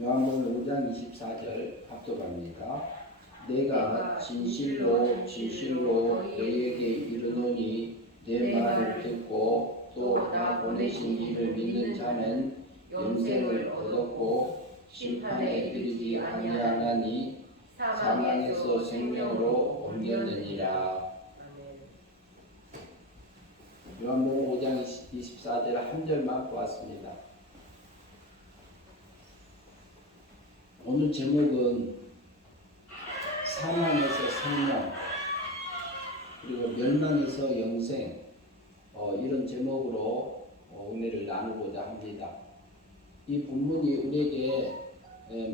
요한복음 5장 24절 합독합니다. 내가 진실로 진실로 너희에게 이르노니 내 말을 듣고 또 나 보내신 이를 믿는 자는 영생을 얻었고 심판에 이르지 아니하나니 사망에서 생명으로 옮겼느니라. 요한복음 5장 24절 한 절만 보았습니다. 오늘 제목은 사망에서 생명 그리고 멸망에서 영생 이런 제목으로 은혜를 나누고자 합니다. 이 본문이 우리에게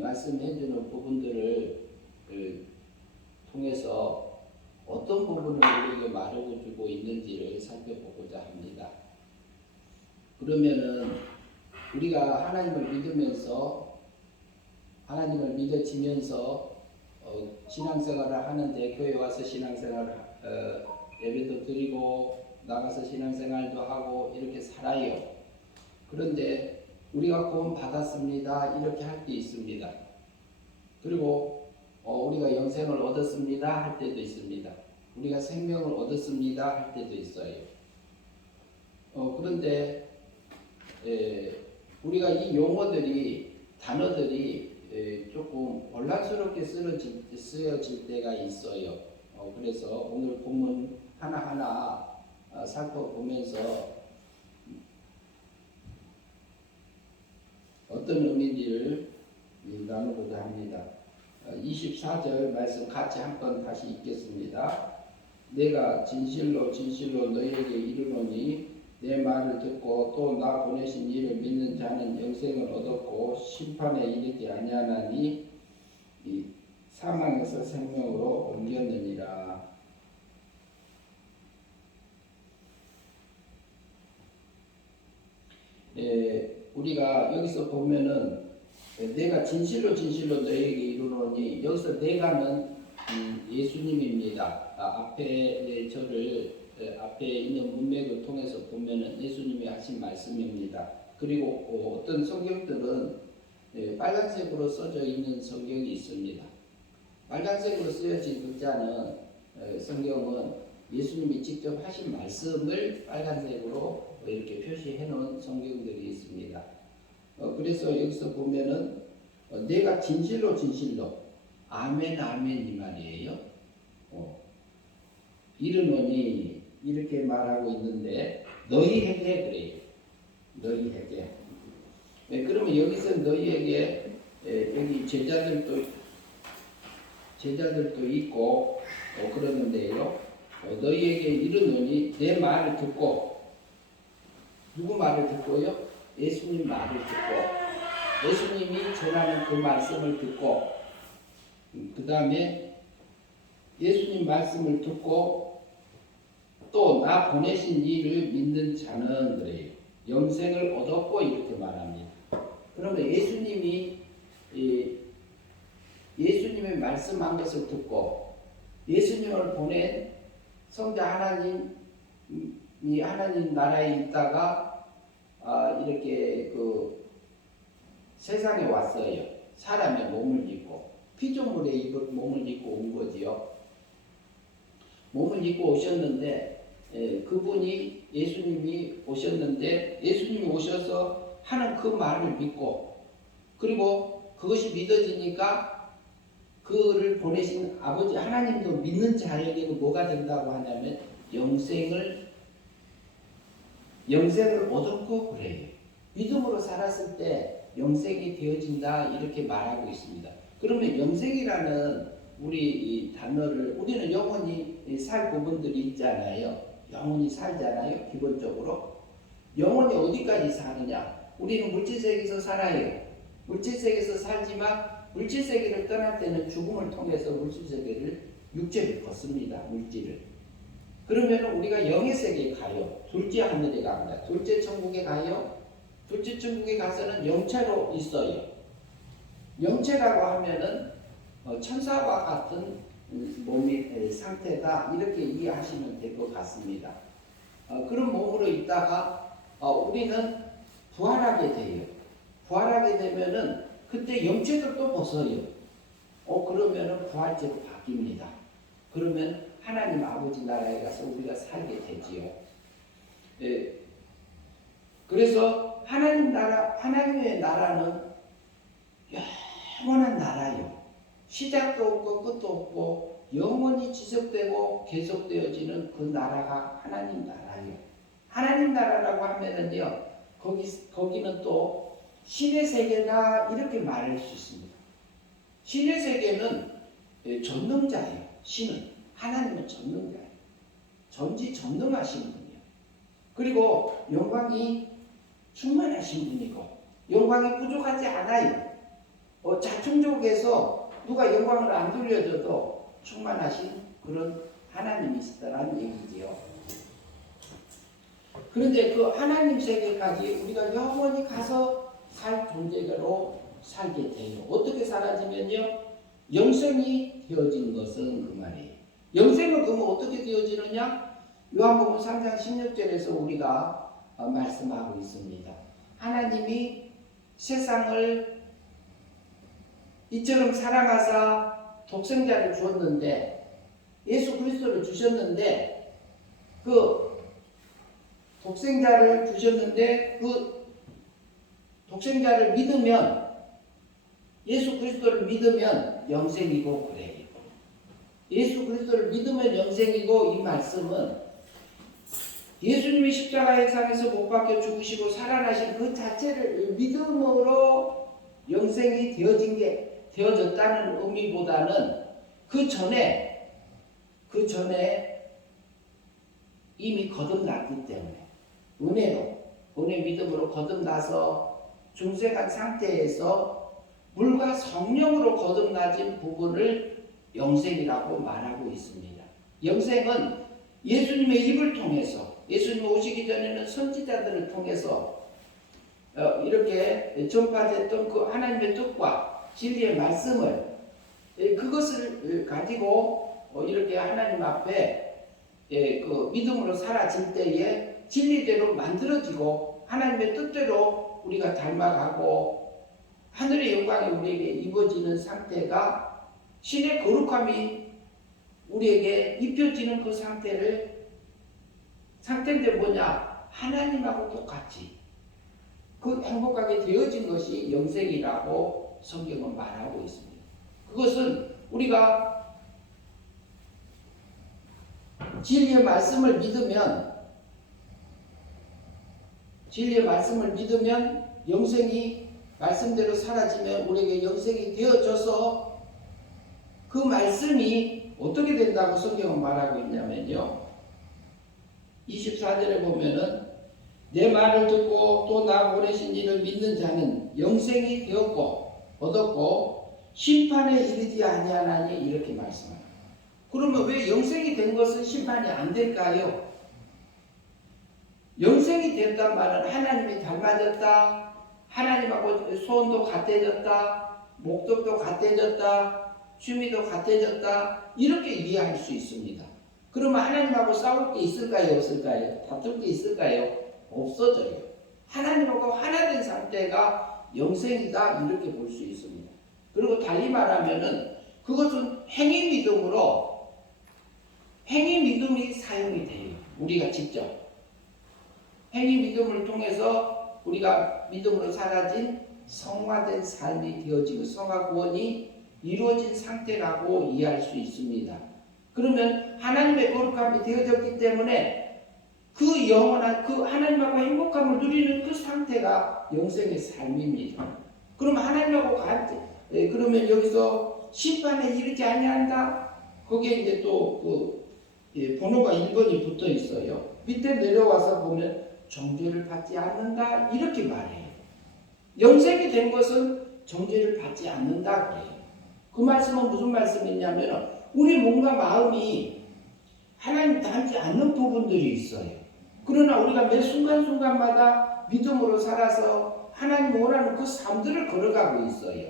말씀해주는 부분들을 통해서 어떤 부분을 우리에게 말해주고 있는지를 살펴보고자 합니다. 그러면은 우리가 하나님을 믿으면서 하나님을 믿어지면서 신앙생활을 하는데 교회 와서 신앙생활을 예배도 드리고 나가서 신앙생활도 하고 이렇게 살아요. 그런데 우리가 구원 받았습니다 이렇게 할 때 있습니다. 그리고 우리가 영생을 얻었습니다 할 때도 있습니다. 우리가 생명을 얻었습니다 할 때도 있어요. 그런데 우리가 이 용어들이 단어들이 조금 혼란스럽게 쓰여질 때가 있어요. 그래서 오늘 본문 하나하나 살펴보면서 어떤 의미인지를 나누고자 합니다. 24절 말씀 같이 한번 다시 읽겠습니다. 내가 진실로 진실로 너희에게 이르노니 내 말을 듣고 또 나 보내신 이를 믿는 자는 영생을 얻었고 심판에 이르지 아니하나니 사망에서 생명으로 옮겼느니라. 우리가 여기서 보면은 내가 진실로 진실로 너희에게 이르노니 여기서 내가는 예수님입니다. 앞에 저를 앞에 있는 문맥을 통해서 보면은 예수님이 하신 말씀입니다. 그리고 어떤 성경들은 빨간색으로 써져 있는 성경이 있습니다. 빨간색으로 쓰여진 글자는 성경은 예수님이 직접 하신 말씀을 빨간색으로 이렇게 표시해 놓은 성경들이 있습니다. 그래서 여기서 보면은 내가 진실로 진실로 아멘 아멘 이 말이에요. 이르노니 이렇게 말하고 있는데 너희에게 그래요. 너희에게. 그러면 여기서 너희에게 여기 제자들도 있고 그러는데요. 너희에게 이르노니 내 말을 듣고 누구 말을 듣고요? 예수님 말을 듣고 예수님이 전하는 그 말씀을 듣고 그 다음에 예수님 말씀을 듣고 또 나 보내신 이를 믿는 자는 그래요. 영생을 얻었고 이렇게 말합니다. 그러면 예수님의 말씀한 것을 듣고 예수님을 보낸 성자 하나님이 하나님 나라에 있다가 이렇게 그 세상에 왔어요. 사람의 몸을 입고 피조물의 몸을 입고 온 거지요. 몸을 입고 오셨는데 그분이 예수님이 오셨는데 예수님이 오셔서 하는 그 말을 믿고 그리고 그것이 믿어지니까 그를 보내신 아버지 하나님도 믿는 자에게는 뭐가 된다고 하냐면 영생을 얻었고 그래요. 믿음으로 살았을 때 영생이 되어진다 이렇게 말하고 있습니다. 그러면 영생이라는 우리 이 단어를 우리는 영원히 살 부분들이 있잖아요. 영원히 살잖아요. 기본적으로 영원히 어디까지 사느냐? 우리는 물질세계에서 살아요. 물질세계에서 살지만 물질세계를 떠날 때는 죽음을 통해서 물질세계를 육체를 걷습니다. 물질을. 그러면 우리가 영의 세계에 가요. 둘째 하늘에 갑니다. 둘째 천국에 가요. 둘째 천국에 가서는 영체로 있어요. 영체라고 하면은 천사와 같은 몸의 상태다 이렇게 이해하시면 될 것 같습니다. 그런 몸으로 있다가 우리는 부활하게 돼요. 부활하게 되면은 그때 영체도 또 벗어요. 그러면은 부활체로 바뀝니다. 그러면 하나님 아버지 나라에 가서 우리가 살게 되지요. 예. 그래서 하나님의 나라는 영원한 나라요. 시작도 없고 끝도 없고 영원히 지속되고 계속되어지는 그 나라가 하나님 나라요. 하나님 나라라고 하면은요, 거기는 또 신의 세계다 이렇게 말할 수 있습니다. 신의 세계는 전능자예요. 신은 하나님은 전능자예요. 전지전능하신 분이에요. 그리고 영광이 충만하신 분이고 영광이 부족하지 않아요. 자충족에서 누가 영광을 안 돌려줘도 충만하신 그런 하나님이시다라는 얘기지요. 그런데 그 하나님 세계까지 우리가 영원히 가서 살 존재로 살게 돼요. 어떻게 사라지면요? 영생이 되어진 것은 그 말이에요. 영생은 그러면 어떻게 되어지느냐? 요한복음 3장 16절에서 우리가 말씀하고 있습니다. 하나님이 세상을 이처럼 사랑하사 독생자를 주었는데, 예수 그리스도를 주셨는데, 그 독생자를 주셨는데 그 독생자를 믿으면, 예수 그리스도를 믿으면 영생이고 그래요. 예수 그리스도를 믿으면 영생이고, 이 말씀은 예수님이 십자가의 상에서 못 박혀 죽으시고 살아나신 그 자체를 믿음으로 영생이 되어졌다는 의미보다는 그 전에 이미 거듭났기 때문에 은혜 믿음으로 거듭나서 중생한 상태에서 물과 성령으로 거듭나진 부분을 영생이라고 말하고 있습니다. 영생은 예수님의 입을 통해서, 예수님 오시기 전에는 선지자들을 통해서 이렇게 전파됐던 그 하나님의 뜻과 진리의 말씀을, 그것을 가지고 이렇게 하나님 앞에 그 믿음으로 살아질 때에 진리대로 만들어지고 하나님의 뜻대로 우리가 닮아가고 하늘의 영광이 우리에게 입어지는 상태가, 신의 거룩함이 우리에게 입혀지는 그 상태인데 뭐냐? 하나님하고 똑같이 그 행복하게 되어진 것이 영생이라고 성경은 말하고 있습니다. 그것은 우리가 진리의 말씀을 믿으면 영생이 말씀대로 사라지면 우리에게 영생이 되어져서 그 말씀이 어떻게 된다고 성경은 말하고 있냐면요, 24절에 보면은 내 말을 듣고 또 나 보내신 이를 믿는 자는 영생이 되었고 얻었고 심판에 이르지 아니하나니, 이렇게 말씀합니다. 그러면 왜 영생이 된 것은 심판이 안 될까요? 영생이 됐단 말은 하나님이 닮아졌다, 하나님하고 소원도 같아졌다, 목적도 같아졌다, 취미도 같아졌다, 이렇게 이해할 수 있습니다. 그러면 하나님하고 싸울 게 있을까요? 없을까요? 다툴 게 있을까요? 없어져요. 하나님하고 하나 된 상태가 영생이다, 이렇게 볼 수 있습니다. 그리고 달리 말하면은 그것은 행위 믿음이 사용이 돼요. 우리가 직접 행위 믿음을 통해서 우리가 믿음으로 사라진 성화된 삶이 되어지고 성화 구원이 이루어진 상태라고 이해할 수 있습니다. 그러면 하나님의 거룩함이 되어졌기 때문에 그 영원한 그 하나님하고 행복함을 누리는 그 상태가 영생의 삶입니다. 그러면 하나님하고 같이, 그러면 여기서 심판에 이르지 아니한다, 거기에 이제 또 번호가 1번이 붙어 있어요. 밑에 내려와서 보면 정죄를 받지 않는다, 이렇게 말해요. 영생이 된 것은 정죄를 받지 않는다 그래요. 그 말씀은 무슨 말씀이냐면, 우리 몸과 마음이 하나님 닮지 않는 부분들이 있어요. 그러나 우리가 매 순간순간마다 믿음으로 살아서 하나님 원하는 그 삶들을 걸어가고 있어요.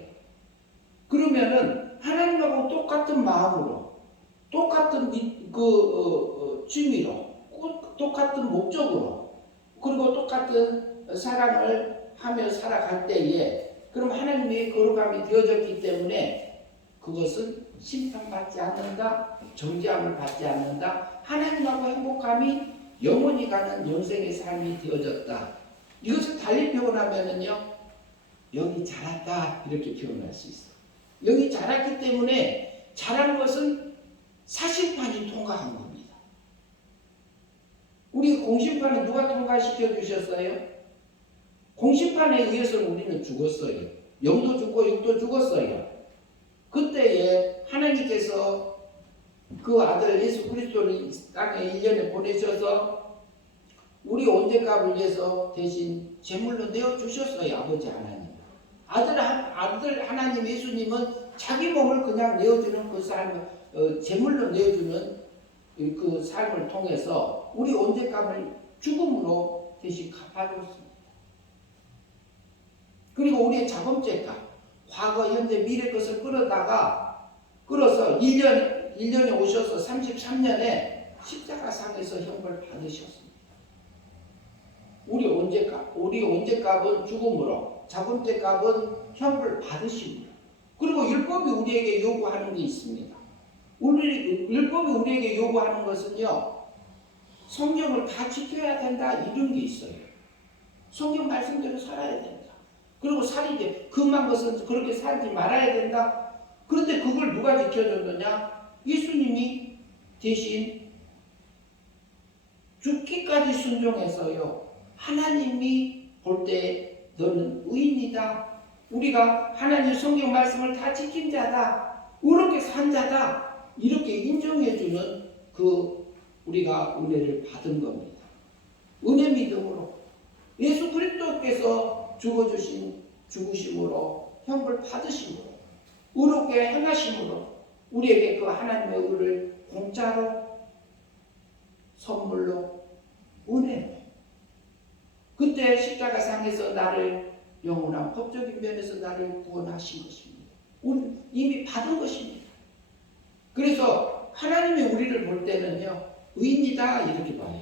그러면은 하나님하고 똑같은 마음으로, 똑같은 취미로, 똑같은 목적으로, 그리고 똑같은 사랑을 하며 살아갈 때에 그럼 하나님의 거룩함이 되어졌기 때문에 그것은 심판받지 않는다, 정죄함을 받지 않는다, 하나님하고 행복함이 영원히 가는 영생의 삶이 되어졌다. 이것을 달리 표현하면은요, 영이 자랐다 이렇게 표현할 수 있어. 영이 자랐기 때문에 자란 것은 사심판이 통과한 겁니다. 우리 공심판은 누가 통과시켜 주셨어요? 공심판에 의해서는 우리는 죽었어요. 영도 죽고 육도 죽었어요. 그때에 하나님께서 그 아들 예수 그리스도를 땅에 1년에 보내셔서 우리 온전값을 위해서 대신 제물로 내어주셨어요. 아버지 하나님. 아들 하나님 예수님은 자기 몸을 그냥 내어주는 그 삶을 제물로 내어주는 그 삶을 통해서 우리 온전값을 죽음으로 대신 갚아줬습니다. 그리고 우리의 자범죄값, 과거, 현재, 미래 것을 끌어서 1년에 오셔서 33년에 십자가상에서 형벌 받으셨습니다. 우리 온죄값은 죽음으로, 자범죄값은 형벌 받으심으로. 그리고 율법이 우리에게 요구하는 게 있습니다. 율법이 우리에게 요구하는 것은요, 성경을 다 지켜야 된다 이런 게 있어요. 성경 말씀대로 살아야 된다. 그리고 살이되 금한 것은 그렇게 살지 말아야 된다. 그런데 그걸 누가 지켜줬느냐? 예수님이 대신 죽기까지 순종해서요. 하나님이 볼 때 너는 의인이다. 우리가 하나님 성경 말씀을 다 지킨 자다. 의롭게 산 자다. 이렇게 인정해주는 그 우리가 은혜를 받은 겁니다. 은혜 믿음으로 예수 그리스도께서 죽으심으로 형벌 받으심으로 의롭게 행하심으로 우리에게 그 하나님의 의를 공짜로 선물로 은혜로 그때 십자가상에서 나를 영원한 법적인 면에서 나를 구원하신 것입니다. 이미 받은 것입니다. 그래서 하나님이 우리를 볼 때는요, 의인이다 이렇게 봐요.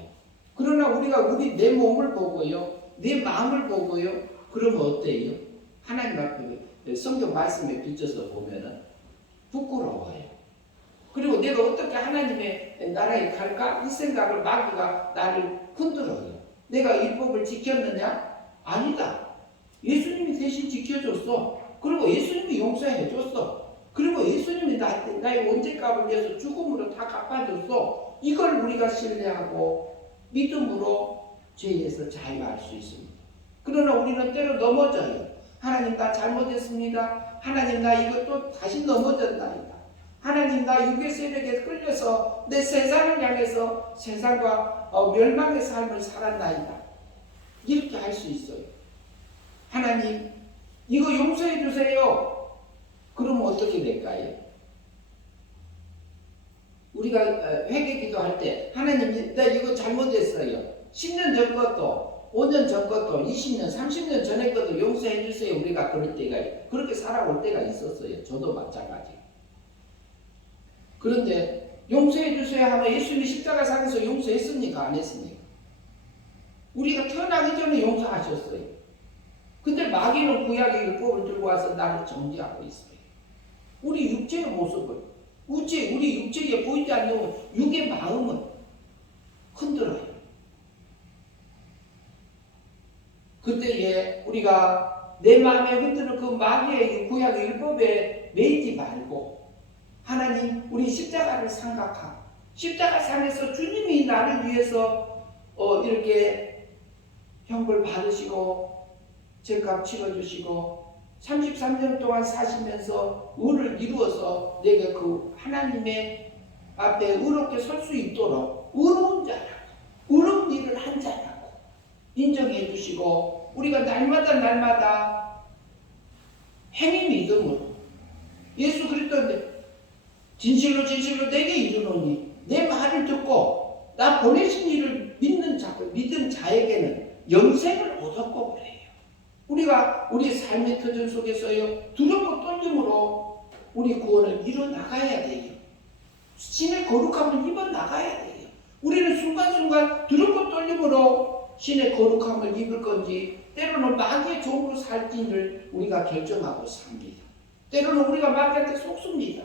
그러나 우리가 내 몸을 보고요, 내 마음을 보고요, 그러면 어때요? 하나님 앞에 성경 말씀에 비춰서 보면은 부끄러워요. 그리고 내가 어떻게 하나님의 나라에 갈까? 이 생각을 마귀가 나를 흔들어요. 내가 율법을 지켰느냐? 아니다. 예수님이 대신 지켜줬어. 그리고 예수님이 용서해줬어. 그리고 예수님이 나의 원죄값을 위해서 죽음으로 다 갚아줬어. 이걸 우리가 신뢰하고 믿음으로 죄에서 자유할 수 있습니다. 그러나 우리는 때로 넘어져요. 하나님 나 잘못했습니다. 하나님 나 이것도 다시 넘어졌나이다. 하나님 나 육의 세력에 끌려서 내 세상을 향해서 세상과 멸망의 삶을 살았나이다. 이렇게 할 수 있어요. 하나님 이거 용서해 주세요. 그러면 어떻게 될까요? 우리가 회개기도 할 때 하나님 나 이거 잘못했어요. 10년 전 것도 5년 전 것도 20년 30년 전에 것도 용서해 주세요. 우리가 그럴 때가 그렇게 살아올 때가 있었어요. 저도 마찬가지. 그런데 용서해 주세요 하면 예수님이 십자가상에서 용서했습니까? 안 했습니까? 우리가 태어나기 전에 용서하셨어요. 근데 마귀는 구약의 율법을 들고 와서 나를 정죄하고 있어요. 우리 육체의 모습을 우리 육체에 보이지 않는 육의 마음을 흔들어요. 그때에 우리가 내 마음에 흔드는 그 마귀의 구약의 율법에 매이지 말고 하나님 우리 십자가를 생각하고 십자가상에서 주님이 나를 위해서 이렇게 형벌 받으시고 죄값 치러주시고 33년 동안 사시면서 의를 이루어서 내가 그 하나님의 앞에 의롭게 설 수 있도록 의로운 자라고 의로운 일을 한 자라고 인정해 주시고 우리가 날마다 행위 믿음으로 예수 그리스도인데 진실로 내게 이르노니 내 말을 듣고 나 보내신 이를 믿은 자에게는 영생을 얻었고 그래요. 우리가 우리 삶의 터전 속에서요 두렵고 떨림으로 우리 구원을 이뤄 나가야 돼요. 신의 거룩함을 입어 나가야 돼요. 우리는 순간순간 두렵고 떨림으로 신의 거룩함을 입을 건지, 때로는 마귀의 종으로 살지를 우리가 결정하고 삽니다. 때로는 우리가 마귀한테 속습니다.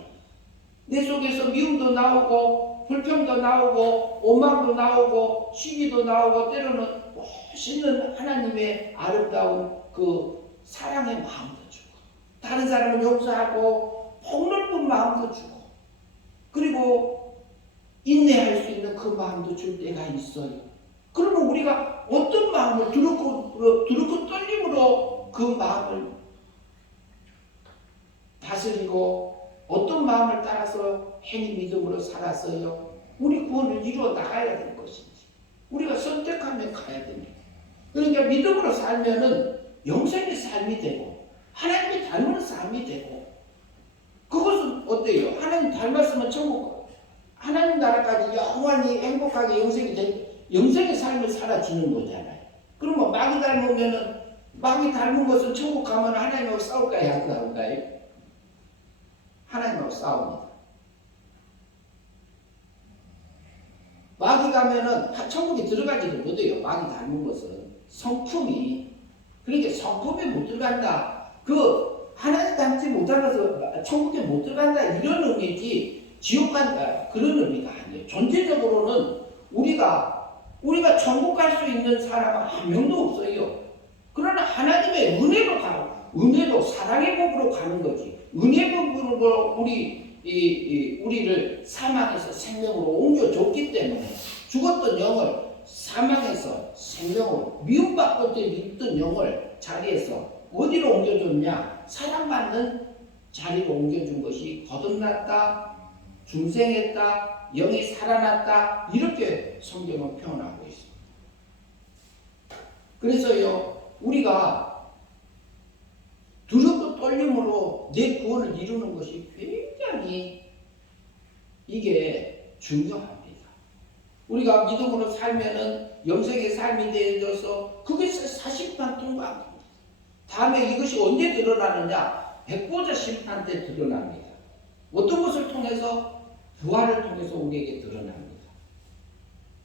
내 속에서 미움도 나오고 불평도 나오고 오만도 나오고 시기도 나오고, 때로는 멋있는 하나님의 아름다운 그 사랑의 마음도 주고, 다른 사람을 용서하고 폭넓은 마음도 주고, 그리고 인내할 수 있는 그 마음도 줄 때가 있어요. 그러면 우리가 어떤 마음을 두렵고 떨림으로 그 마음을 다스리고, 어떤 마음을 따라서 행위 믿음으로 살았어요? 우리 구원을 이루어 나가야 될 것인지 우리가 선택하며 가야 됩니다. 그러니까 믿음으로 살면은 영생의 삶이 되고 하나님이 닮은 삶이 되고, 그것은 어때요? 하나님 닮았으면 천국, 하나님 나라까지 영원히 행복하게 영생의 삶을 살아지는 거잖아요. 그러면 마귀 닮으면은, 마귀 닮은 것은 천국 가면 하나님하고 싸울까요? 안 싸울까요? 하나님하고 싸웁니다. 마귀 가면은 천국에 들어가지도 못해요. 마귀 닮은 것은 성품이, 그러니까 성품에 못 들어간다, 그 하나님 닮지 못하면서 천국에 못 들어간다, 이런 의미지 지옥 간다 그런 의미가 아니에요. 존재적으로는 우리가 천국 갈 수 있는 사람은 한 명도 없어요. 그러나 하나님의 은혜로 가고, 은혜로 사랑의 법으로 가는 거지. 은혜 법으로 우리를 사망에서 생명으로 옮겨줬기 때문에, 죽었던 영을 사망에서 생명으로, 미움받고 있던 영을 자리에서 어디로 옮겨줬냐? 사랑받는 자리로 옮겨준 것이 거듭났다, 중생했다, 영이 살아났다, 이렇게 성경은 표현하고 있습니다. 그래서요, 우리가 두렵고 떨림으로 내 구원을 이루는 것이 굉장히 이게 중요합니다. 우리가 믿음으로 살면은 영생의 삶이 되어져서 그게 사실만 통과한 겁니다. 다음에 이것이 언제 드러나느냐? 백보자 심판 때 드러납니다. 어떤 것을 통해서? 부활을 통해서 우리에게 드러납니다.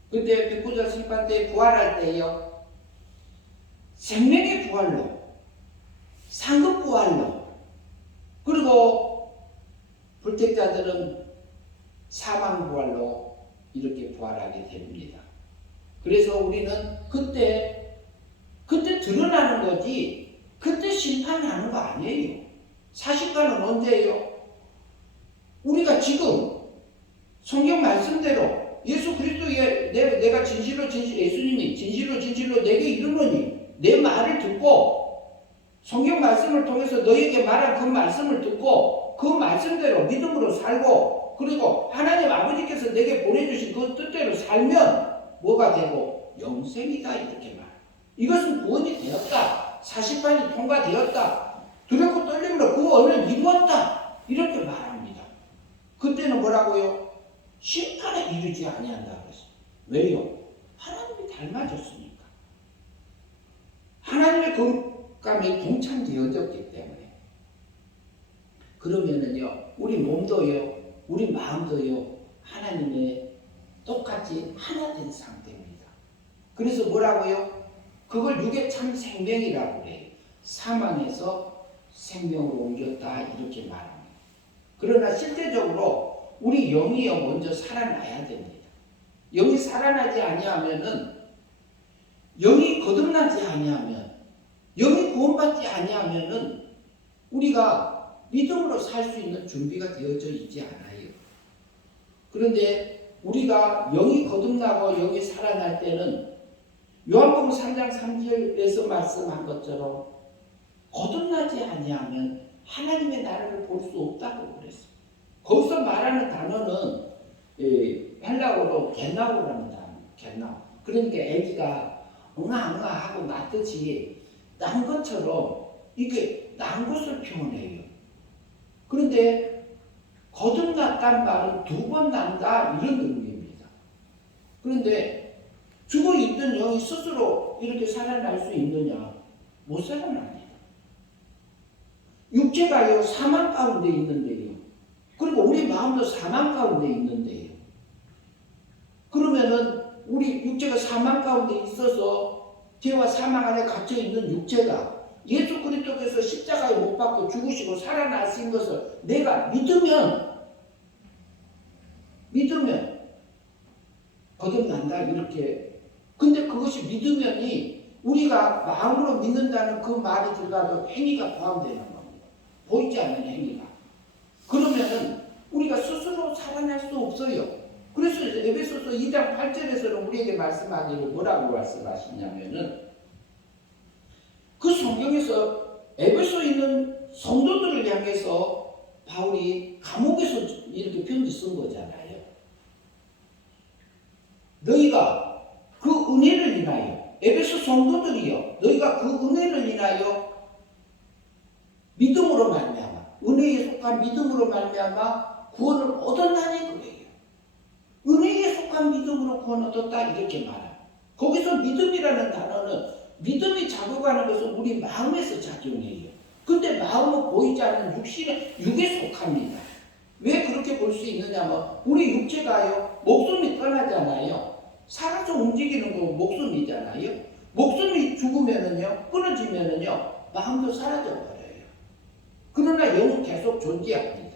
그때 백보자 심판 때 부활할 때요, 생명의 부활로, 상급 부활로, 그리고 불택자들은 사망 부활로 이렇게 부활하게 됩니다. 그래서 우리는 그때 드러나는 거지, 그때 심판하는 거 아니에요. 사실과는 언제예요? 우리가 지금 성경 말씀대로 예수 그리스도의 내가 예수님이 진실로 내게 이르노니, 내 말을 듣고 성경 말씀을 통해서 너에게 말한 그 말씀을 듣고 그 말씀대로 믿음으로 살고, 그리고 하나님 아버지께서 내게 보내주신 그 뜻대로 살면 뭐가 되고? 영생이다, 이렇게 말. 이것은 구원이 되었다, 사실판이 통과되었다, 두렵고 떨림으로 그 언을 이루었다, 이렇게 말합니다. 그때는 뭐라고요? 심판에 이르지 아니한다 그랬어요. 왜요? 하나님이 닮아졌으니까. 하나님의 거룩감이 동참되어졌기 때문에. 그러면은요, 우리 몸도요, 우리 마음도요, 하나님의 똑같이 하나 된 상태입니다. 그래서 뭐라고요? 그걸 육의 참 생명이라고 그래요. 사망에서 생명으로 옮겼다, 이렇게 말합니다. 그러나 실제적으로 우리 영이요, 먼저 살아나야 됩니다. 영이 살아나지 아니하면은, 영이 거듭나지 아니하면, 영이 구원받지 아니하면은 우리가 믿음으로 살 수 있는 준비가 되어져 있지 않아요. 그런데 우리가 영이 거듭나고 영이 살아날 때는 요한복음 3장 3절에서 말씀한 것처럼 거듭나지 아니하면 하나님의 나라를 볼 수 없다고 그랬어요. 거기서 말하는 단어는 헬라어로 겟나오라는 단어, 겟나오. 그러니까 애기가 응아응아 하고 낳듯이 난 것처럼 이게 난 것을 표현해요. 그런데 거듭났단 말은 두 번 난다, 이런 의미입니다. 그런데 죽어있던 영이 스스로 이렇게 살아날 수 있느냐? 못 살아납니다. 육체가요, 사망 가운데 있는데요, 그리고 우리 마음도 사망 가운데 있는데요, 그러면은 우리 육체가 사망 가운데 있어서 죄와 사망 안에 갇혀 있는 육체가 예수 그리스도께서 십자가에 못 박혀 죽으시고 살아나신 것을 내가 믿으면 거듭난다 이렇게. 근데 그것이 믿으면이 우리가 마음으로 믿는다는 그 말이 들어가도 행위가 포함되는 겁니다. 보이지 않는 행위가. 그러면은 우리가 스스로 살아날 수 없어요. 그래서 에베소서 2장 8절에서는 우리에게 말씀하기를 뭐라고 말씀하시냐면은 그 성경에서 에베소에 있는 성도들을 향해서 바울이 감옥에서 이렇게 편지 쓴 거잖아요. 너희가 그 은혜를 인하여 에베소 성도들이여 너희가 그 은혜를 인하여 믿음으로 말미암아 은혜에 속한 믿음으로 말미암아 구원을 얻었나니 그래요. 은혜에 속한 믿음으로 구원 얻었다 이렇게 말합니다. 거기서 믿음이라는 단어는 믿음이 작용하는 것은 우리 마음에서 작용해요. 근데 마음은 보이지 않는 육에 속합니다. 왜 그렇게 볼 수 있느냐면 우리 육체가요 목숨이 떠나잖아요. 살아서 움직이는 건 목숨이잖아요. 목숨이 죽으면은요 끊어지면은요 마음도 사라져 버려요. 그러나 영은 계속 존재합니다.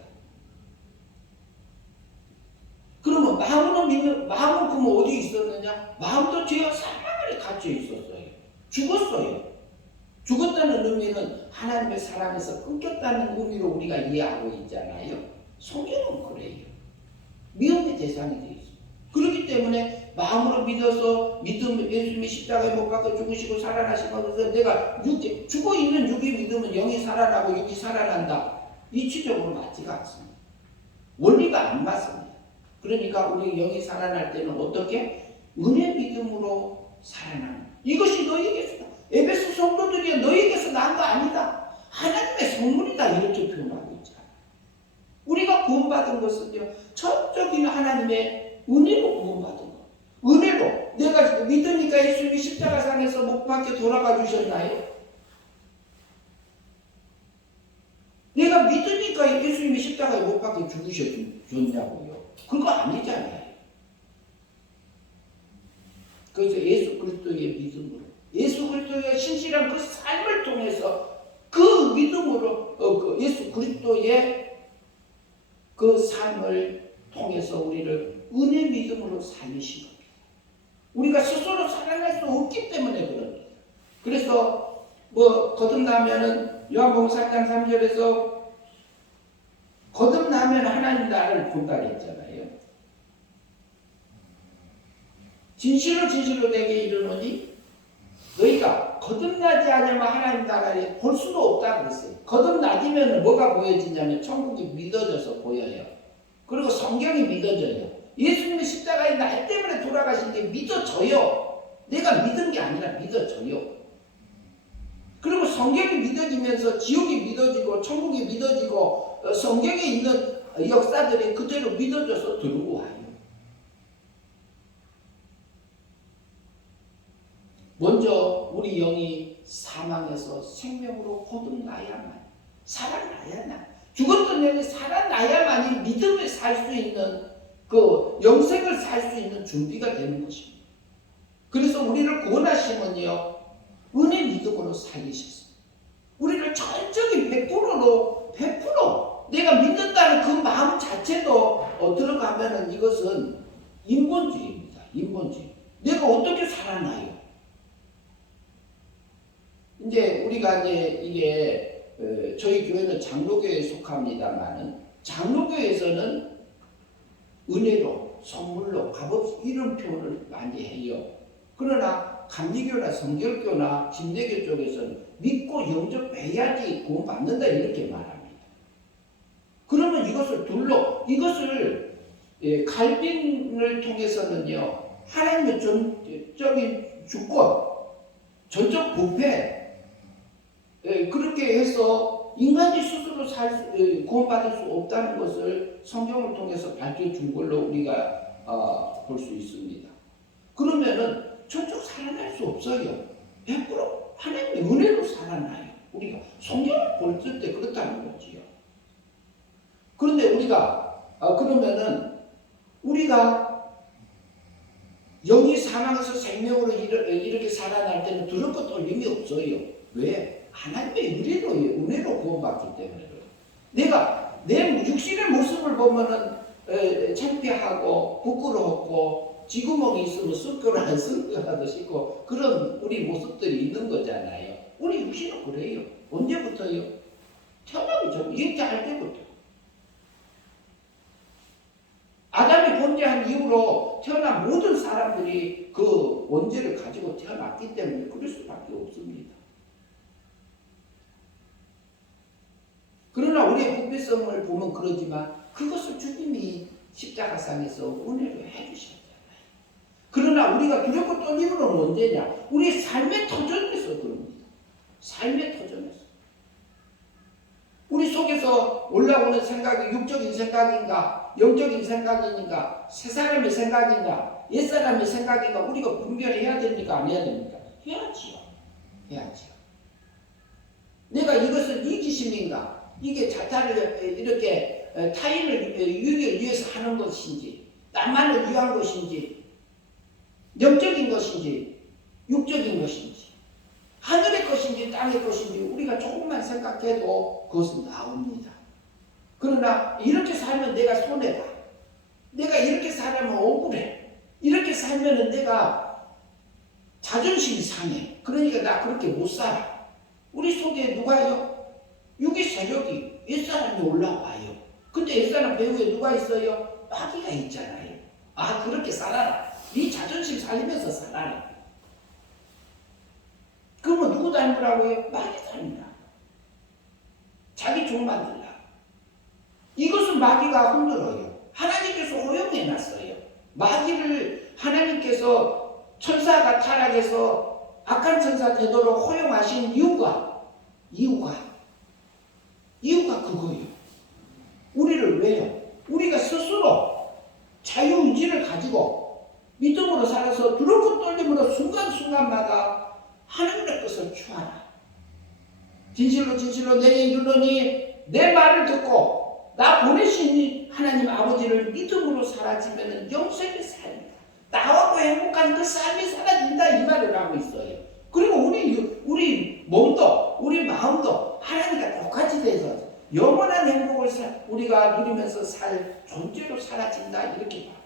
그러면 마음은 그럼 어디 있었느냐? 마음도 죄와 사망 안에 갇혀 있었어요. 죽었어요. 죽었다는 의미는 하나님의 사랑에서 끊겼다는 의미로 우리가 이해하고 있잖아요. 성경은 그래요. 미움의 대상이 되어 있어요. 그렇기 때문에 마음으로 믿어서 예수님이 십자가에 못 박혀 죽으시고 살아나신 것에서 내가 죽어있는 육이 믿으면 영이 살아나고 육이 살아난다. 이치적으로 맞지가 않습니다. 원리가 안 맞습니다. 그러니까 우리 영이 살아날 때는 어떻게? 은혜 믿음으로 살아나는 이것이 너희에게서 에베소 성도들이 너희에게서 난 거 아니다. 하나님의 선물이다 이렇게 표현하고 있잖아요. 우리가 구원받은 것은요 전적인 하나님의 은혜로 구원받은 것. 은혜로 내가 믿으니까 예수님이 십자가상에서 못 박혀 돌아가 주셨나요? 내가 믿으니까 예수님이 십자가에 못 박혀 죽으셨냐고요? 그거 아니잖아요. 그래서 예수 그리스도의 믿음으로 예수 그리스도의 신실한 그 삶을 통해서 그 믿음으로 예수 그리스도의 그 삶을 통해서 우리를 은혜 믿음으로 살리신 겁니다. 우리가 스스로 살아날 수 없기 때문에 그럽니다. 그래서 거듭나면은 요한복음 4장 3절에서 거듭나면 하나님 나라를 본다 했잖아요. 진실로 진실로 내게 이르노니 너희가 거듭나지 않으면 하나님 나라를 볼 수도 없다 그랬어요. 거듭나지면 뭐가 보여지냐면 천국이 믿어져서 보여요. 그리고 성경이 믿어져요. 예수님의 십자가에 나 때문에 돌아가신 게 믿어져요. 내가 믿은 게 아니라 믿어져요. 그리고 성경이 믿어지면서 지옥이 믿어지고 천국이 믿어지고 성경에 있는 역사들이 그대로 믿어져서 들어오고 와요. 먼저 우리 영이 사망에서 생명으로 거듭나야만 살아나야만 죽었던 영이 살아나야만이 믿음을 살 수 있는 그 영생을 살 수 있는 준비가 되는 것입니다. 그래서 우리를 구원하시면요 은혜 믿음으로 살리셨습니다. 우리를 전적인 100%로 100% 내가 믿는다는 그 마음 자체도 들어가면은 이것은 인본주의입니다. 인본주의. 내가 어떻게 살아나요? 이제 우리가 이게 저희 교회는 장로교회에 속합니다만은 장로교회에서는 은혜로 선물로 값없이 이런 표현을 많이 해요. 그러나 감리교나 성결교나 진대교 쪽에서는 믿고 영접해야지 구원받는다 이렇게 말합니다. 그러면 이것을 칼빈을 통해서는요 하나님의 전적인 주권, 전적 부패 그렇게 해서 인간이 스스로 구원받을 수 없다는 것을 성경을 통해서 밝혀준 걸로 우리가 볼 수 있습니다. 그러면은 전적 살아날 수 없어요. 100% 하나님의 은혜로 살아나요. 우리가 성경을 볼 때 그렇다는 거지요. 그런데 우리가 그러면은 우리가 영이 사망에서 생명으로 이렇게 살아날 때는 두렵고 떨림이 없어요. 왜? 하나님의 은혜로 구원받기 때문에 그래요. 내가 내 육신의 모습을 보면은 창피하고 부끄러웠고 쥐구멍이 있으면 쑥겨라도 싶고 그런 우리 모습들이 있는 거잖아요. 우리 육신은 그래요. 언제부터요? 태어나기 전, 영자할 때부터. 아담이 범죄한 이후로 태어난 모든 사람들이 그 원죄를 가지고 태어났기 때문에 그럴 수밖에 없습니다. 그러나 우리의 부패성을 보면 그러지만 그것을 주님이 십자가상에서 은혜로 해주셨잖아요. 그러나 우리가 두렵고 떨림으로는 언제냐? 우리의 삶의 터전에서 그럽니다. 삶의 터전에서. 우리 속에서 올라오는 생각이 육적인 생각인가, 영적인 생각인가, 새 사람의 생각인가, 옛 사람의 생각인가 우리가 분별해야 됩니까? 안 해야 됩니까? 해야지요. 해야지요. 내가 이것은 이기심인가? 이게 자타를 이렇게 타인을 유익을 위해서 하는 것인지, 나만을 위한 것인지, 영적인 것인지, 육적인 것인지, 하늘의 것인지 땅의 것인지 우리가 조금만 생각해도 그것은 나옵니다. 그러나 이렇게 살면 내가 손해다. 내가 이렇게 살면 억울해. 이렇게 살면 내가 자존심이 상해. 그러니까 나 그렇게 못 살아. 우리 속에 누가요? 육의 세력이 옛사람이 올라와요. 근데 옛사람 배후에 누가 있어요? 마귀가 있잖아요. 아 그렇게 살아라. 네 자존심 살리면서 살아라. 그러면 누구 닮으라고요? 마귀 닮으라. 자기 종 만들라. 이것은 마귀가 흔들어요. 하나님께서 허용해놨어요. 마귀를 하나님께서 천사가 타락해서 악한 천사 되도록 허용하신 이유가 그거예요. 우리를 왜요? 우리가 스스로 자유의지를 가지고 믿음으로 살아서 두렵고 떨림으로 순간순간마다 하나님의 것을 취하라. 진실로 내게 이르노니 내 말을 듣고 나 보내신 하나님 아버지를 믿음으로 사라지면 영생이 살리라. 나하고 행복한 그 삶이 사라진다 이 말을 하고 있어요. 그리고 우리 몸도 우리 마음도 하나님과 똑같이 돼서 영원한 행복을 우리가 누리면서 살 존재로 사라진다 이렇게 봐요.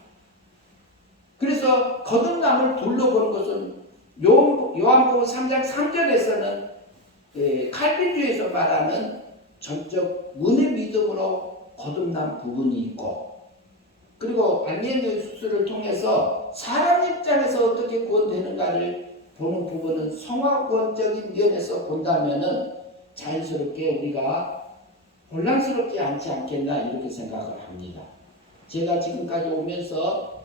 그래서 거듭남을 둘러보는 것은 요한복음 3장 3절에서는 칼빈주의에서 말하는 전적 은혜 믿음으로 거듭난 부분이 있고, 그리고 안리의 수술을 통해서 사람 입장에서 어떻게 구원되는가를 보는 부분은 성화구원적인 면에서 본다면은 자연스럽게 우리가 혼란스럽지 않지 않겠나 이렇게 생각을 합니다. 제가 지금까지 오면서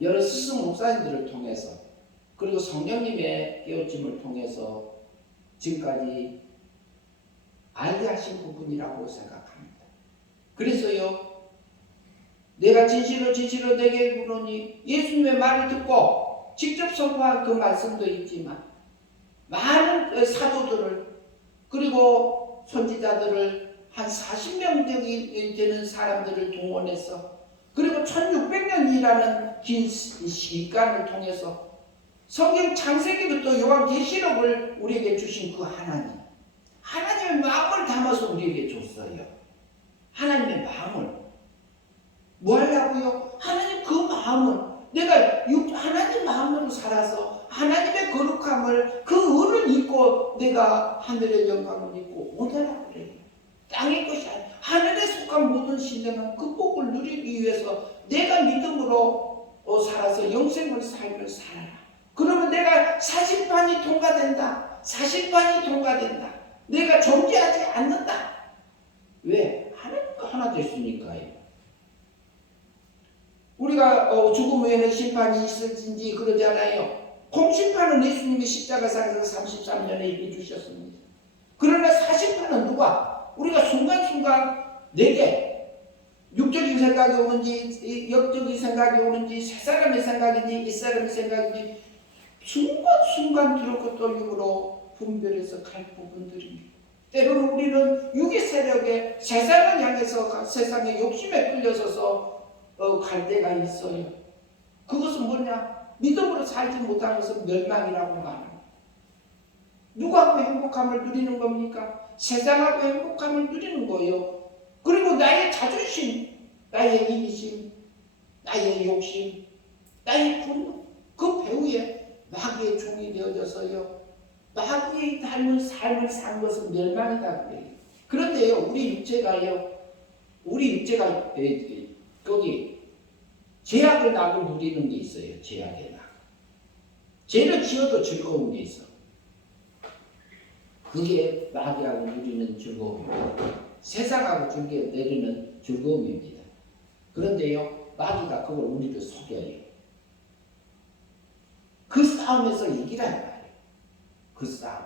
여러 스승 목사님들을 통해서 그리고 성령님의 깨우침을 통해서 지금까지 알게 하신 부분이라고 생각합니다. 그래서요, 내가 진실로 내게 이르노니 예수님의 말을 듣고 직접 선포한 그 말씀도 있지만 많은 사도들을 그리고 선지자들을 한 40명 되는 사람들을 동원해서 그리고 1600년이라는 긴 시간을 통해서 성경 창세기부터 요한계시록을 우리에게 주신 그 하나님의 마음을 담아서 우리에게 줬어요. 하나님의 마음을 뭐 하려고요? 하나님 그 마음을 내가 하나님 마음으로 살아서 하나님의 거룩함을 그 은을 입고 내가 하늘의 영광을 입고 오더라 그래요. 땅의 것이 아니라 하늘에 속한 모든 신령한 그 복을 누리기 위해서 내가 믿음으로 살아서 영생을 살며 살아라. 그러면 내가 사실판이 통과된다. 내가 존재하지 않는다. 왜? 하나님과 하나 됐으니까요. 우리가 죽음 외에는 심판이 있을진지 그러잖아요. 공심판은 예수님이 십자가상에서 33년에 이미 주셨습니다. 그러나 사실판은 누가? 우리가 순간순간 내게 육적인 생각이 오는지 영적인 생각이 오는지 새 사람의 생각인지 이 사람의 생각인지 순간순간 두렵고 떨림으로 분별해서 갈 부분들입니다. 때로는 우리는 육의 세력에 세상을 향해서 세상의 욕심에 끌려서서 갈 때가 있어요. 그것은 뭐냐? 믿음으로 살지 못하는 것은 멸망이라고 말합니다. 누구하고 행복함을 누리는 겁니까? 세상하고 행복함을 누리는 거예요. 그리고 나의 자존심, 나의 이기심, 나의 욕심, 나의 분노, 그 배후에 마귀의 종이 되어져서요, 마귀의 닮은 삶을 산 것은 멸망이다 그래요. 그런데요, 우리 육체가 거기 죄악을 나고 누리는 게 있어요. 죄악의 나. 죄를 지어도 즐거운 게 있어. 그게 마귀하고 누리는 즐거움입니다. 세상하고 내리는 즐거움입니다. 그런데요, 마귀가 그걸 우리를 속여요. 그 싸움에서 이기란 말이에요. 그 싸움.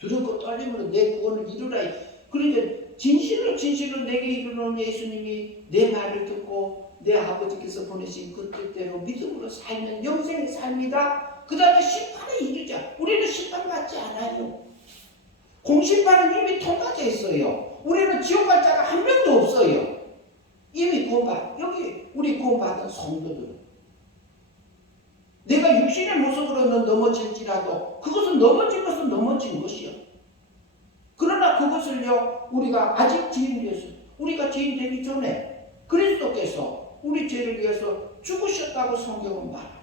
두렵고 떨림으로 내 구원을 이루라. 그러니까 진실로 내게 이르는 예수님이 내 말을 듣고 내 아버지께서 보내신 그 뜻대로 믿음으로 살면 영생의 삶이다. 그 다음에 심판에 이르자. 우리는 심판받지 않아요. 공심판은 이미 통과되어 있어요. 우리는 지옥 갈 자가 한 명도 없어요. 이미 여기 우리 구원받은 성도들은 내가 육신의 모습으로는 넘어질지라도 그것은 넘어진 것은 넘어진 것이요. 그러나 그것을요, 우리가 아직 우리가 죄인 되기 전에 그리스도께서 우리 죄를 위해서 죽으셨다고 성경은 말합니다.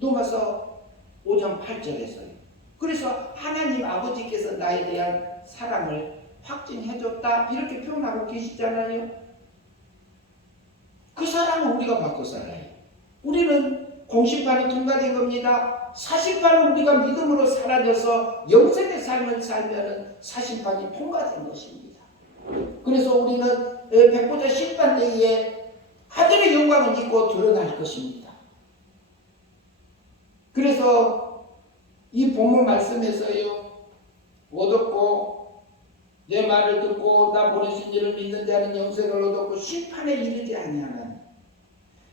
로마서 5장 8절에서요. 그래서 하나님 아버지께서 나에 대한 사랑을 확증해줬다 이렇게 표현하고 계시잖아요. 그 사랑은 우리가 받고 살아요. 우리는 공심판이 통과된 겁니다. 사심판은 우리가 믿음으로 사라져서 영생의 삶을 살면 사심판이 통과된 것입니다. 그래서 우리는 백보자 심판 때에 하늘의 영광을 입고 드러날 것입니다. 그래서 이 본문 말씀에서요, 얻었고 내 말을 듣고 나 보내신 이를 믿는 자는 영생을 얻었고 심판에 이르지 아니하는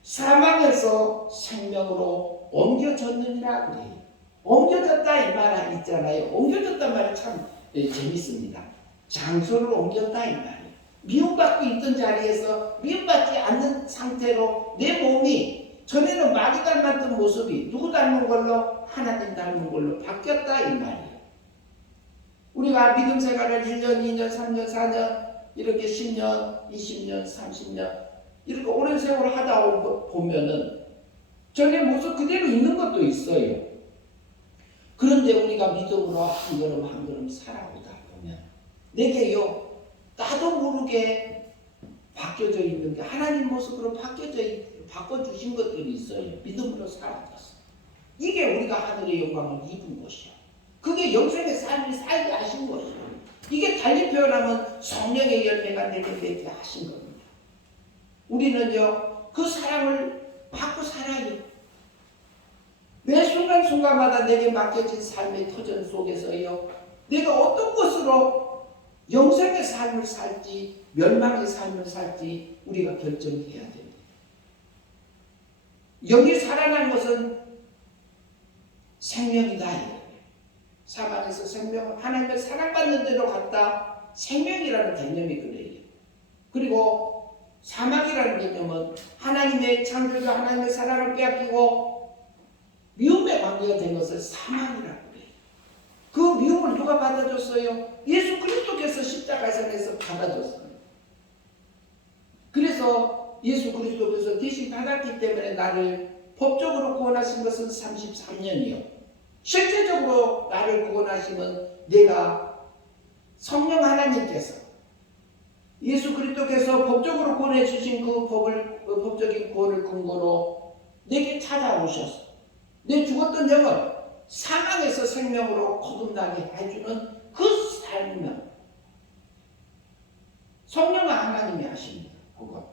사망에서 생명으로 옮겨졌느니라 그래요. 옮겨졌다 이 말 있잖아요. 옮겨졌단 말이 참 재밌습니다. 장소를 옮겼다 이 말이에요. 미움받고 있던 자리에서 미움받지 않는 상태로 내 몸이 전에는 마귀 닮았던 모습이 누구 닮은 걸로? 하나님 닮은 걸로 바뀌었다 이 말이에요. 우리가 믿음 생활을 1년, 2년, 3년, 4년 이렇게 10년, 20년, 30년 이렇게 오랜 세월을 하다 보면은 전에 모습 그대로 있는 것도 있어요. 그런데 우리가 믿음으로 한 걸음 한 걸음 살아오다 보면 내게요, 나도 모르게 바뀌어져 있는 게 하나님 모습으로 바꿔주신 것들이 있어요. 믿음으로 살아졌어. 이게 우리가 하늘의 영광을 입은 것이요. 그게 영생의 삶을 살게 하신 것이요. 이게 달리 표현하면 성령의 열매가 내게 맺게 하신 겁니다. 우리는요, 그 사랑을 받고 살아요. 매 순간순간마다 내게 맡겨진 삶의 터전 속에서요, 내가 어떤 것으로 영생의 삶을 살지 멸망의 삶을 살지 우리가 결정해야 됩니다. 영이 살아난 것은 생명이다. 사망에서 생명, 하나님의 사랑받는 대로 갔다. 생명이라는 개념이 그래요. 그리고 사망이라는 개념은 하나님의 창조자 하나님의 사랑을 빼앗기고 미움의 관계가 된 것을 사망이라고 해요. 그 미움을 누가 받아줬어요? 예수 그리스도께서 십자가에서 받아줬어요. 그래서 예수 그리스도께서 대신 받았기 때문에 나를 법적으로 구원하신 것은 33년이요. 실제적으로 나를 구원하시면 내가 성령 하나님께서 예수 그리스도께서 법적으로 구원해 주신 그 법적인 구원을 근거로 내게 찾아오셔서 내 죽었던 영을 사망에서 생명으로 거듭나게 해주는 그 삶은 성령 하나님이 하십니다. 그거.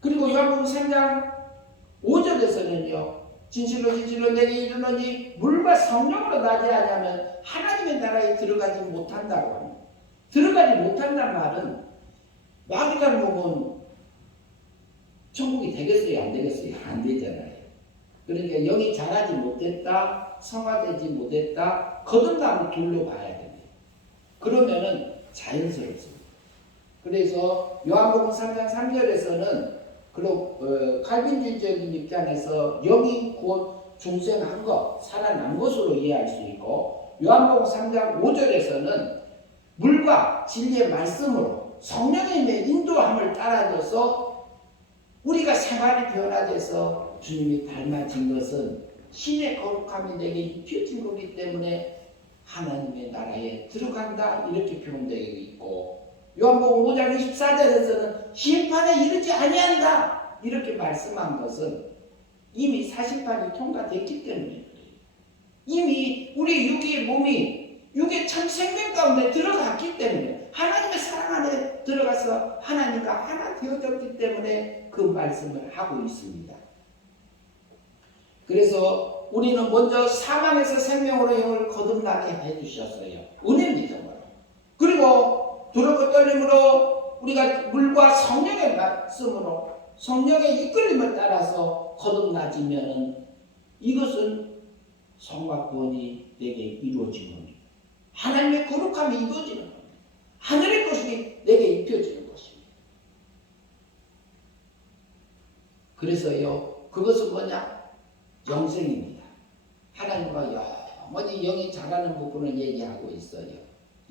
그리고 요한복음 3장 5절에서는요. 진실로 내게 이르노니 물과 성령으로 나지 아니하면 하나님의 나라에 들어가지 못한다고 합니다. 들어가지 못한다는 말은 마귀 닮으면 천국이 되겠어요? 안 되겠어요? 안 되잖아요. 그러니까 영이 자라지 못했다, 성화되지 못했다, 거듭남을 둘로 봐야 됩니다. 그러면은 자연스럽습니다. 그래서 요한복음 3장 3절에서는 그리고 칼빈주의적인 입장에서 영이 곧 중생한 것, 살아난 것으로 이해할 수 있고, 요한복음 3장 5절에서는 물과 진리의 말씀으로 성령님의 인도함을 따라줘서 우리가 생활이 변화돼서 주님이 닮아진 것은 신의 거룩함이 내게 입혀진 거기 때문에 하나님의 나라에 들어간다, 이렇게 표현되어 있고, 요한복음 5장 24절에서는 심판에 이르지 아니한다, 이렇게 말씀한 것은 이미 사실판이 통과됐기 때문에 그래요. 이미 우리 육의 몸이 육의 참 생명 가운데 들어갔기 때문에, 하나님의 사랑 안에 들어가서 하나님과 하나 되어졌기 때문에 그 말씀을 하고 있습니다. 그래서 우리는 먼저 사망에서 생명으로 영을 거듭나게 해주셨어요. 은혜 믿음으로. 그리고 두렵고 떨림으로 우리가 물과 성령의 말씀으로 성령의 이끌림을 따라서 거듭나지면은 이것은 성과 구원이 내게 이루어지는 겁니다. 하나님의 거룩함이 이루어지는 겁니다. 하늘의 것이 내게 입혀지는 것입니다. 그래서요, 그것은 뭐냐? 영생입니다. 하나님과 영원히 영이 자라는 부분을 얘기하고 있어요.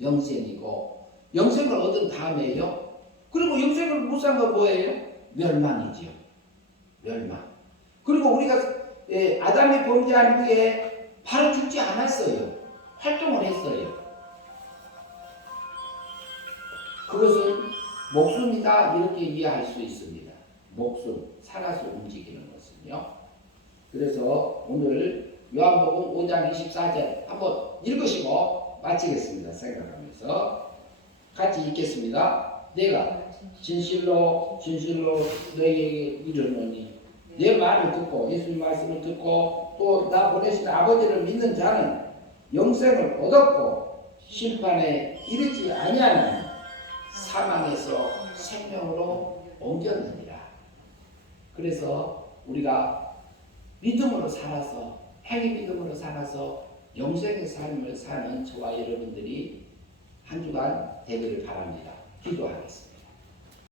영생이고, 영생을 얻은 다음에요, 그리고 영생을 무사한 거 뭐예요? 멸망이죠. 멸망. 그리고 우리가 아담이 범죄한 후에 바로 죽지 않았어요. 활동을 했어요. 그것은 목숨이다, 이렇게 이해할 수 있습니다. 목숨, 살아서 움직이는 것은요. 그래서 오늘 요한복음 5장 24절 한번 읽으시고 마치겠습니다. 생각하면서 같이 읽겠습니다. 내가 진실로 진실로 너희에게 이르노니, 내 말을 듣고 예수님 말씀을 듣고 또 나 보내신 아버지를 믿는 자는 영생을 얻었고 심판에 이르지 아니하는 사망에서 생명으로 옮겼느니라. 그래서 우리가 믿음으로 살아서, 행위 믿음으로 살아서 영생의 삶을 사는 저와 여러분들이 한 주간 되기를 바랍니다. 기도하겠습니다.